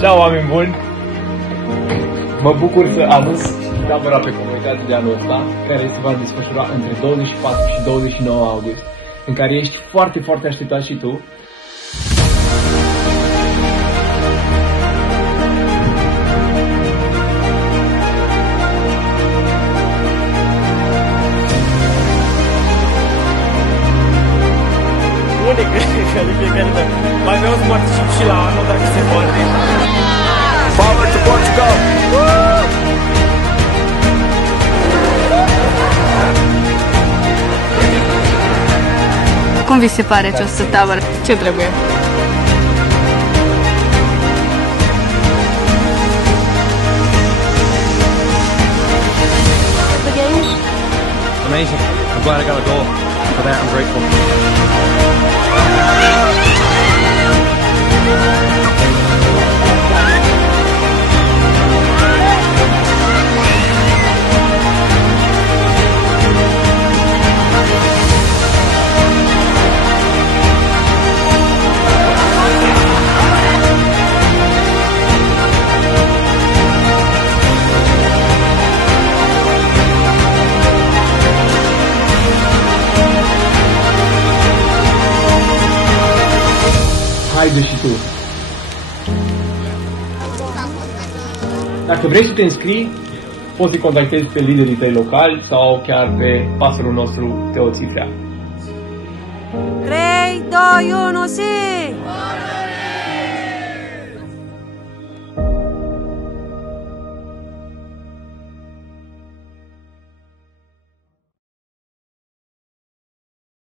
Ciao, oameni buni! Mă bucur să anunț tabăra pe comunitate de anul ăsta, care se va desfășura între 24 și 29 august, în care ești foarte, foarte așteptat și tu. Mai vreau să particip și la anul, dacă se poate. Power to Portugal! Cum vi se pare această tabără? Ce trebuie? Amazing. I'm glad I got a goal. For that, I'm grateful. Haide și tu! Dacă vrei să te înscrii, poți să contactezi pe liderii tăi locali sau chiar pe pastorul nostru Teo Țifrea. 3, 2, 1, si!